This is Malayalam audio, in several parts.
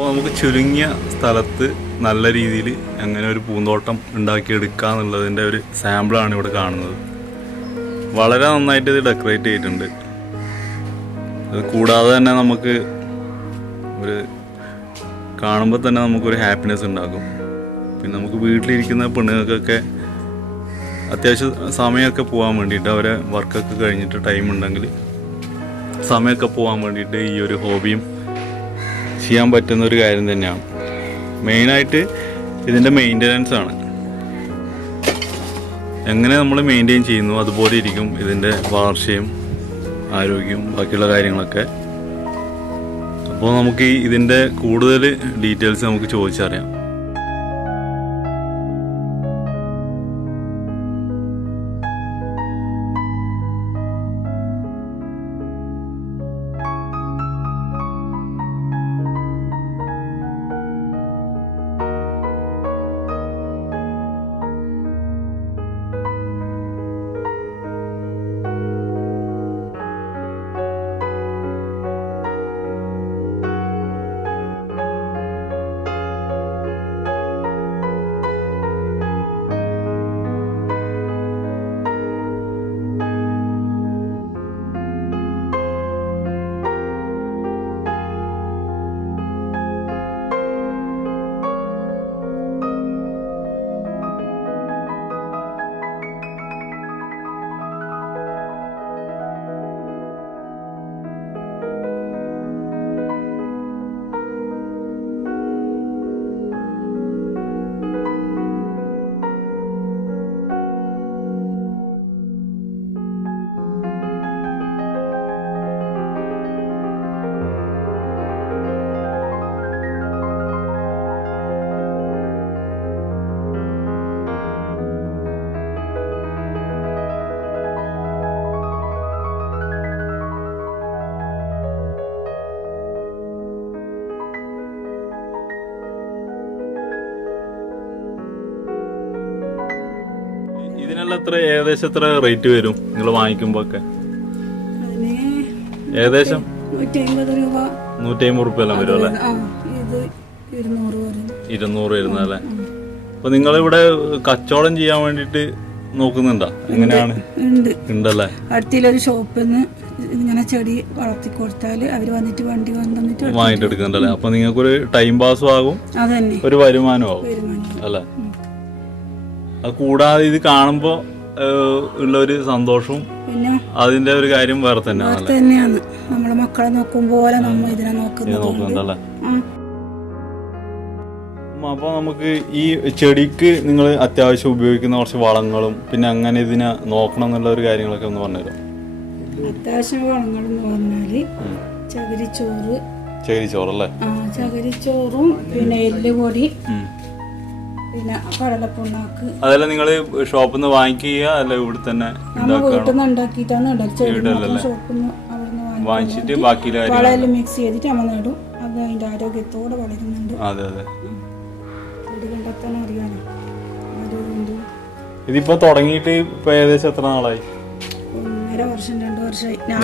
അപ്പോൾ നമുക്ക് ചുരുങ്ങിയ സ്ഥലത്ത് നല്ല രീതിയിൽ എങ്ങനെ ഒരു പൂന്തോട്ടം ഉണ്ടാക്കിയെടുക്കുക എന്നുള്ളതിൻ്റെ ഒരു സാമ്പിളാണ് ഇവിടെ കാണുന്നത്. വളരെ നന്നായിട്ട് ഇത് ഡെക്കറേറ്റ് ചെയ്തിട്ടുണ്ട്. അത് കൂടാതെ തന്നെ നമുക്ക് ഒരു കാണുമ്പോൾ തന്നെ നമുക്കൊരു ഹാപ്പിനെസ് ഉണ്ടാകും. പിന്നെ നമുക്ക് വീട്ടിലിരിക്കുന്ന പെണ്ണുങ്ങൾക്കൊക്കെ അത്യാവശ്യം സമയമൊക്കെ പോകാൻ വേണ്ടിയിട്ട്, അവരെ വർക്കൊക്കെ കഴിഞ്ഞിട്ട് ടൈം ഉണ്ടെങ്കിൽ സമയമൊക്കെ പോകാൻ വേണ്ടിയിട്ട് ഈ ഒരു ഹോബിയും ചെയ്യാൻ പറ്റുന്ന ഒരു കാര്യം തന്നെയാണ്. മെയിനായിട്ട് ഇതിൻ്റെ മെയിൻ്റനൻസ് ആണ്. എങ്ങനെ നമ്മൾ മെയിൻറ്റെയിൻ ചെയ്യുന്നു അതുപോലെ ഇരിക്കും ഇതിൻ്റെ വളർച്ചയും ആരോഗ്യവും ബാക്കിയുള്ള കാര്യങ്ങളൊക്കെ. അപ്പോൾ നമുക്ക് ഇതിൻ്റെ കൂടുതൽ ഡീറ്റെയിൽസ് നമുക്ക് ചോദിച്ചറിയാം. ഇതിനെല്ലാം ഏകദേശം എത്ര റേറ്റ് വരും നിങ്ങൾ വാങ്ങിക്കുമ്പോ ഒക്കെ? ഏകദേശം 150 രൂപ എല്ലാം വരും അല്ലേ? 200 വരുന്നല്ലേ? അപ്പൊ നിങ്ങളിവിടെ കച്ചവടം ചെയ്യാൻ വേണ്ടിട്ട് നോക്കുന്നുണ്ടോ? എങ്ങനെയാണ്? ഉണ്ടല്ലേ? അടുത്തൊരു ഷോപ്പിൽ നിന്ന് ഇങ്ങനെ ചെടി വളർത്തി കൊടുത്താൽ അവര് വന്നിട്ട് വണ്ടി വന്നിട്ട് വാങ്ങിട്ട് എടുക്കുന്നുണ്ടല്ലേ? അപ്പൊ നിങ്ങൾക്കൊരു ടൈം പാസും ആകും, ഒരു വരുമാനവും ആകും അല്ലേ? അത് കൂടാതെ ഇത് കാണുമ്പോ ഉള്ള ഒരു സന്തോഷവും അതിന്റെ ഒരു കാര്യം വേറെ തന്നെയാണ്. നമ്മളെ മക്കളെ നോക്കും പോലെ നമ്മൾ ഇതിനെ നോക്കുന്നുണ്ടല്ലേ? അപ്പൊ നമുക്ക് ഈ ചെടിക്ക് നിങ്ങൾ അത്യാവശ്യം ഉപയോഗിക്കുന്ന കുറച്ച് വളങ്ങളും പിന്നെ അങ്ങനെ ഇതിനെ നോക്കണം എന്നുള്ള ഒരു കാര്യങ്ങളൊക്കെ ഒന്ന് പറഞ്ഞുതരാം. അത്യാവശ്യം വളങ്ങൾ എന്ന് പറഞ്ഞാല് ചകിരിച്ചോറല്ലേ? ചകിരിച്ചോറും പിന്നെ എല്ലുപൊടി പിന്നെ കടലപ്പുണ്ണാക്ക്. അതെല്ലാം നിങ്ങള് ഷോപ്പിൽ നിന്ന് വാങ്ങിക്കുക അല്ല ഇവിടെ തന്നെ വീട്ടിൽ നിന്ന് ഉണ്ടാക്കിയിട്ടാണ് വാങ്ങിച്ചിട്ട് ബാക്കി വളമെല്ലാം മിക്സ് ചെയ്തിട്ട് നമ്മൾ നടും. അത് അതിന്റെ ആരോഗ്യത്തോടെ വളരുന്നുണ്ട്. അതെ അതെ, ചെടി കണ്ടെത്താൻ അറിയാലോ. ഇതിപ്പോ തുടങ്ങിയിട്ട് ഇപ്പൊ ഏകദേശം എത്ര നാളായി? 1.5 വർഷം 2 വർഷമായി. ഞാൻ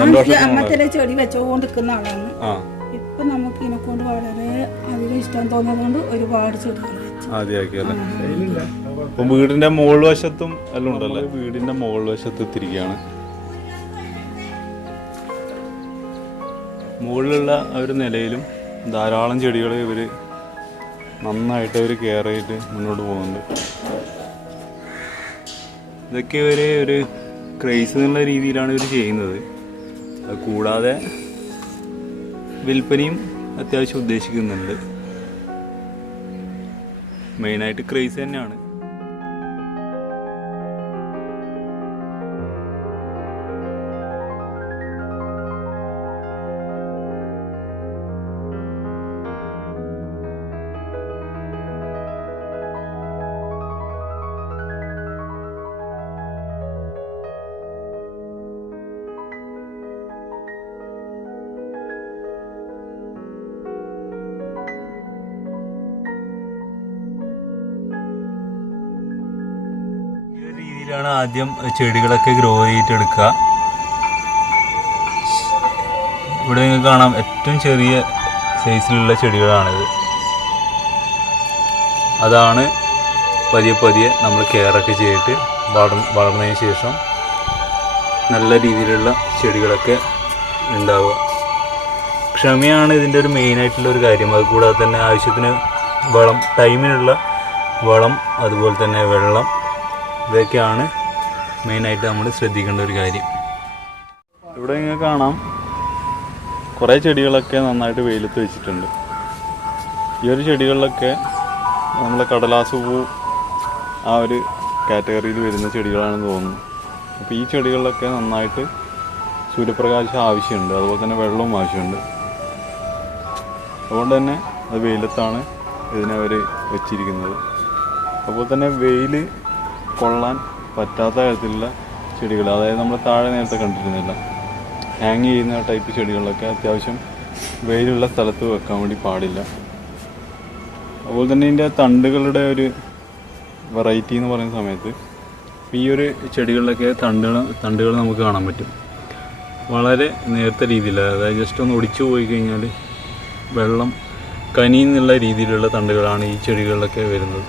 അമ്മത്തിലെ ചെടി വെച്ചോണ്ടിരിക്കുന്ന ആളാണ്. ഇപ്പൊ നമുക്ക് ഇതിനെക്കൊണ്ട് വളരെ അധികം ഇഷ്ടം തോന്നിയതുകൊണ്ട് ഒരുപാട് ചെടികൾ ആദ്യമാക്കിയല്ലേ? അപ്പൊ വീടിന്റെ മുകൾ വശത്തും എല്ലാം ഉണ്ടല്ലേ? വീടിന്റെ മുകൾ വശത്ത് എത്തിരിക്കുകയാണ്. മുകളിലുള്ള ഒരു നിലയിലും ധാരാളം ചെടികൾ ഇവര് നന്നായിട്ട് അവർ കെയർ ചെയ്തിട്ട് മുന്നോട്ട് പോകുന്നുണ്ട്. ഇതൊക്കെ ഒരു ക്രേസ് എന്നുള്ള രീതിയിലാണ് ഇവർ ചെയ്യുന്നത്. അത് കൂടാതെ വിൽപ്പനയും അത്യാവശ്യം ഉദ്ദേശിക്കുന്നുണ്ട്. മെയിനായിട്ട് ക്രേസ് തന്നെയാണ്. ാണ് ആദ്യം ചെടികളൊക്കെ ഗ്രോ ചെയ്തിട്ടെടുക്കുക. ഇവിടെ നിങ്ങൾക്ക് കാണാം ഏറ്റവും ചെറിയ സൈസിലുള്ള ചെടികളാണിത്. അതാണ് പതിയെ പതിയെ നമ്മൾ കെയറൊക്കെ ചെയ്തിട്ട് വളർന്നതിന് ശേഷം നല്ല രീതിയിലുള്ള ചെടികളൊക്കെ ഉണ്ടാവുക. ക്ഷമയാണ് ഇതിൻ്റെ ഒരു മെയിനായിട്ടുള്ള ഒരു കാര്യം. അതുകൂടാതെ തന്നെ ആവശ്യത്തിന് വളം, ടൈമിനുള്ള വളം, അതുപോലെ തന്നെ വെള്ളം, ഇതൊക്കെയാണ് മെയിനായിട്ട് നമ്മൾ ശ്രദ്ധിക്കേണ്ട ഒരു കാര്യം. ഇവിടെ ഇങ്ങനെ കാണാം കുറേ ചെടികളൊക്കെ നന്നായിട്ട് വെയിലത്ത് വെച്ചിട്ടുണ്ട്. ഈ ഒരു ചെടികളിലൊക്കെ നമ്മളെ കടലാസ് പൂ ആ ഒരു കാറ്റഗറിയിൽ വരുന്ന ചെടികളാണെന്ന് തോന്നുന്നു. അപ്പോൾ ഈ ചെടികളിലൊക്കെ നന്നായിട്ട് സൂര്യപ്രകാശം ആവശ്യമുണ്ട്, അതുപോലെ തന്നെ വെള്ളവും ആവശ്യമുണ്ട്. അതുകൊണ്ട് തന്നെ അത് വെയിലത്താണ് ഇതിനവർ വെച്ചിരിക്കുന്നത്. അതുപോലെ തന്നെ വെയിൽ കൊള്ളാൻ പറ്റാത്ത തരത്തിലുള്ള ചെടികൾ, അതായത് നമ്മൾ താഴെ നേരത്തെ കണ്ടിരുന്നില്ല, ഹാങ് ചെയ്യുന്ന ടൈപ്പ് ചെടികളൊക്കെ അത്യാവശ്യം വെയിലുള്ള സ്ഥലത്ത് വെക്കാൻ വേണ്ടി പാടില്ല. അതുപോലെ തന്നെ ഇതിൻ്റെ തണ്ടുകളുടെ ഒരു വെറൈറ്റി എന്ന് പറയുന്ന സമയത്ത് ഈ ഒരു ചെടികളിലൊക്കെ തണ്ടുകൾ നമുക്ക് കാണാൻ പറ്റും. വളരെ നേർത്ത രീതിയിൽ, അതായത് ജസ്റ്റ് ഒന്ന് ഒടിച്ചു പോയി കഴിഞ്ഞാൽ വെള്ളം കനിന്നുള്ള രീതിയിലുള്ള തണ്ടുകളാണ് ഈ ചെടികളിലൊക്കെ വരുന്നത്.